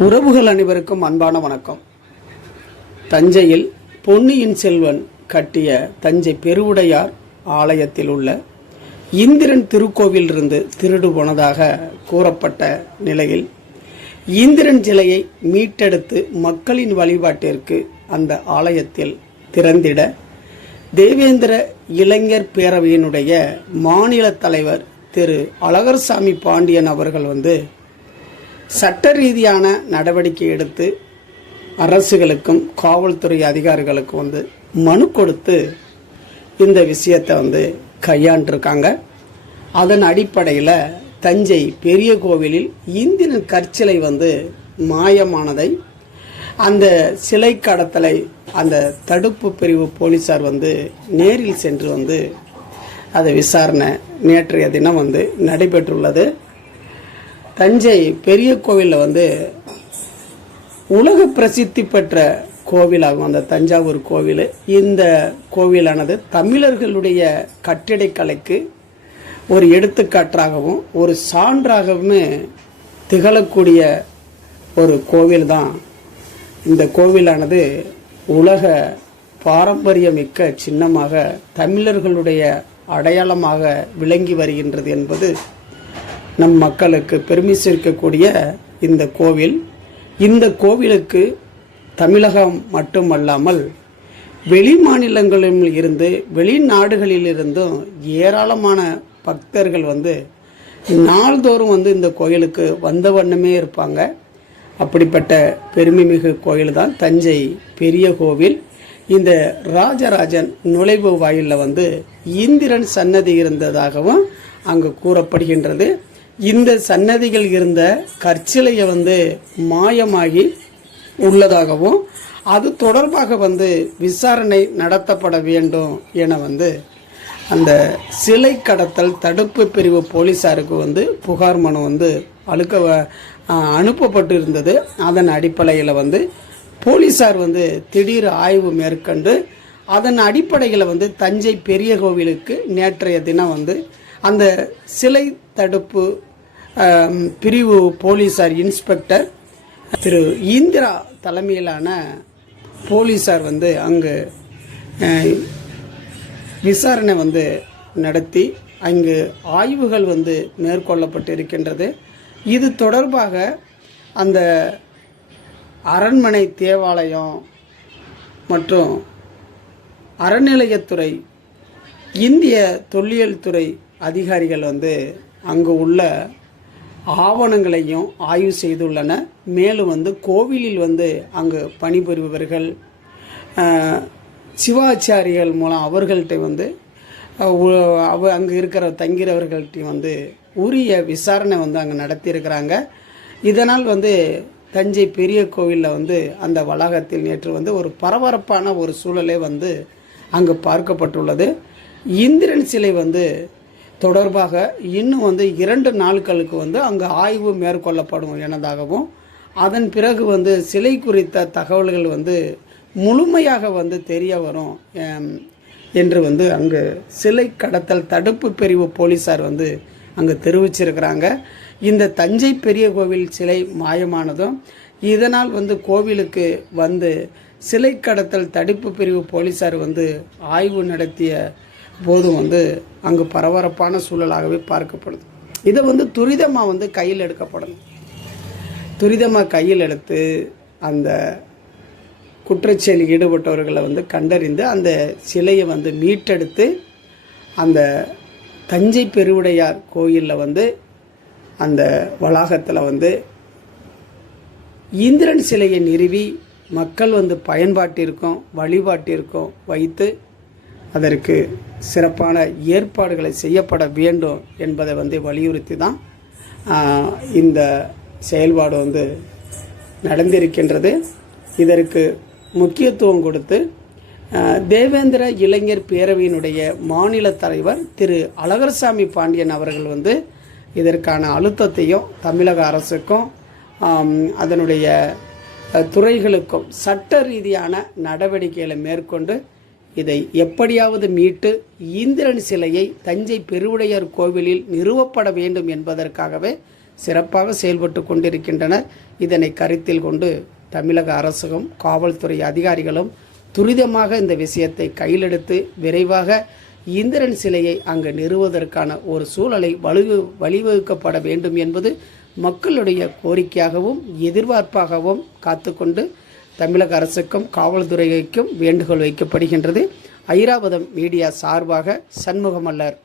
உறவுகள் அனைவருக்கும் அன்பான வணக்கம். தஞ்சையில் பொன்னியின் செல்வன் கட்டிய தஞ்சை பெருவுடையார் ஆலயத்தில் உள்ள இந்திரன் திருக்கோவிலிருந்து திருடு போனதாக கூறப்பட்ட நிலையில் இந்திரன் சிலையை மீட்டெடுத்து மக்களின் வழிபாட்டிற்கு அந்த ஆலயத்தில் திறந்திட தேவேந்திர இளைஞர் பேரவையினுடைய மாநில தலைவர் திரு அழகர்சாமி பாண்டியன் அவர்கள் வந்து சட்ட ரீதியான நடவடிக்கை எடுத்து அரசுகளுக்கும் காவல்துறை அதிகாரிகளுக்கும் வந்து மனு கொடுத்து இந்த விஷயத்தை வந்து கையாண்டிருக்காங்க. அதன் அடிப்படையில் தஞ்சை பெரிய கோவிலில் இந்திரன் கற்சிலை வந்து மாயமானதை அந்த சிலை கடத்தலை அந்த தடுப்பு பிரிவு போலீசார் வந்து நேரில் சென்று வந்து அதை விசாரணை நேற்றைய தினம் வந்து நடைபெற்றுள்ளது. தஞ்சை பெரிய கோவிலில் வந்து உலக பிரசித்தி பெற்ற கோவிலாகும். அந்த தஞ்சாவூர் கோவில். இந்த கோவிலானது தமிழர்களுடைய கட்டிடக்கலைக்கு ஒரு எடுத்துக்காட்டாகவும் ஒரு சான்றாகவுமே திகழக்கூடிய ஒரு கோவில் தான் இந்த கோவிலானது உலக பாரம்பரியமிக்க சின்னமாக தமிழர்களுடைய அடையாளமாக விளங்கி வருகின்றது என்பது நம் மக்களுக்கு பெருமை சேர்க்கக்கூடிய இந்த கோவில். இந்த கோவிலுக்கு தமிழகம் மட்டுமல்லாமல் வெளி மாநிலங்களில் இருந்து வெளிநாடுகளிலிருந்தும் ஏராளமான பக்தர்கள் வந்து நாள்தோறும் வந்து இந்த கோயிலுக்கு வந்த வண்ணமே இருப்பாங்க. அப்படிப்பட்ட பெருமைமிகு கோயில் தான் தஞ்சை பெரிய கோவில். இந்த ராஜராஜன் நுழைவு வாயிலில் வந்து இந்திரன் சன்னதி இருந்ததாகவும் அங்கு கூறப்படுகின்றது. இந்த சன்னதிகள் இருந்த கற்சிலையை வந்து மாயமாகி உள்ளதாகவும் அது தொடர்பாக வந்து விசாரணை நடத்தப்பட வேண்டும் என வந்து அந்த சிலை கடத்தல் தடுப்பு பிரிவு போலீசாருக்கு வந்து புகார் மனு வந்து அழுக்க அனுப்பப்பட்டு இருந்தது அதன் அடிப்படையில் வந்து போலீசார் வந்து திடீர் ஆய்வு மேற்கொண்டு அதன் அடிப்படையில் வந்து தஞ்சை பெரிய கோவிலுக்கு நேற்றைய தினம் வந்து அந்த சிலை தடுப்பு பிரிவு போலீஸார் இன்ஸ்பெக்டர் திரு இந்திரா தலைமையிலான போலீஸார் வந்து அங்கு விசாரணை வந்து நடத்தி அங்கு ஆய்வுகள் வந்து மேற்கொள்ளப்பட்டு இருக்கின்றது இது தொடர்பாக அந்த அரண்மனை தேவாலயம் மற்றும் அறநிலையத்துறை இந்திய தொல்லியல் துறை அதிகாரிகள் வந்து அங்கு உள்ள ஆவணங்களையும் ஆய்வு செய்துள்ளன. மேலும் வந்து கோவிலில் வந்து அங்கு பணிபுரிபவர்கள் சிவாச்சாரியர்கள் சிவாச்சாரிகள் மூலம் அவர்கள்ட்ட வந்து அவ அங்கே இருக்கிற தங்கிறவர்கள்ட்டையும் வந்து உரிய விசாரணை வந்து அங்கே நடத்தியிருக்கிறாங்க. இதனால் வந்து தஞ்சை பெரிய கோவிலில் வந்து அந்த வளாகத்தில் நேற்று வந்து ஒரு பரபரப்பான ஒரு சூழலே வந்து அங்கு பார்க்கப்பட்டுள்ளது. இந்திரன் சிலை வந்து தொடர்பாக இன்னும் வந்து இரண்டு நாட்களுக்கு வந்து அங்கு ஆய்வு மேற்கொள்ளப்படும் எனதாகவும் அதன் பிறகு வந்து சிலை குறித்த தகவல்கள் வந்து முழுமையாக வந்து தெரிய வரும் என்று வந்து அங்கு சிலை கடத்தல் தடுப்பு பிரிவு போலீசார் வந்து அங்கு தெரிவிச்சிருக்கிறாங்க. இந்த தஞ்சை பெரிய கோவில் சிலை மாயமானதும் இதனால் வந்து கோவிலுக்கு வந்து சிலை கடத்தல் தடுப்பு பிரிவு போலீசார் வந்து ஆய்வு நடத்திய போதும் வந்து அங்கு பரபரப்பான சூழலாகவே பார்க்கப்படுது. இதை வந்து துரிதமாக வந்து கையில் எடுக்கப்படணும். துரிதமாக கையில் எடுத்து அந்த குற்றச்செயலில் ஈடுபட்டவர்களை வந்து கண்டறிந்து அந்த சிலையை வந்து மீட்டெடுத்து அந்த தஞ்சை பெருவுடையார் கோயிலில் வந்து அந்த வளாகத்தில் வந்து இந்திரன் சிலையை நிறுவி மக்கள் வந்து பயன்பாட்டிற்கும் வழிபாட்டிற்கும் வைத்து அதற்கு சிறப்பான ஏற்பாடுகளை செய்யப்பட வேண்டும் என்பதை வந்து வலியுறுத்தி தான் இந்த செயல்பாடு வந்து நடந்திருக்கின்றது. இதற்கு முக்கியத்துவம் கொடுத்து தேவேந்திர இளைஞர் பேரவையினுடைய மாநில தலைவர் திரு அழகர்சாமி பாண்டியன் அவர்கள் வந்து இதற்கான அழுத்தத்தையும் தமிழக அரசுக்கும் அதனுடைய துறைகளுக்கும் சட்ட ரீதியான நடவடிக்கைகளை மேற்கொண்டு இதை எப்படியாவது மீட்டு இந்திரன் சிலையை தஞ்சை பெருவுடையார் கோவிலில் நிறுவப்பட வேண்டும் என்பதற்காகவே சிறப்பாக செயல்பட்டு கொண்டிருக்கின்றனர். இதனை கருத்தில் கொண்டு தமிழக அரசும் காவல்துறை அதிகாரிகளும் துரிதமாக இந்த விஷயத்தை கையிலெடுத்து விரைவாக இந்திரன் சிலையை அங்கு நிறுவுவதற்கான ஒரு சூழலை வலு வழிவகுக்கப்பட வேண்டும் என்பது மக்களுடைய கோரிக்கையாகவும் எதிர்பார்ப்பாகவும் காத்துக்கொண்டு தமிழக அரசுக்கும் காவல்துறைக்கும் வேண்டுகோள் வைக்கப்படுகின்றது. ஐராவதம் மீடியா சார்பாக சண்முகமல்லர்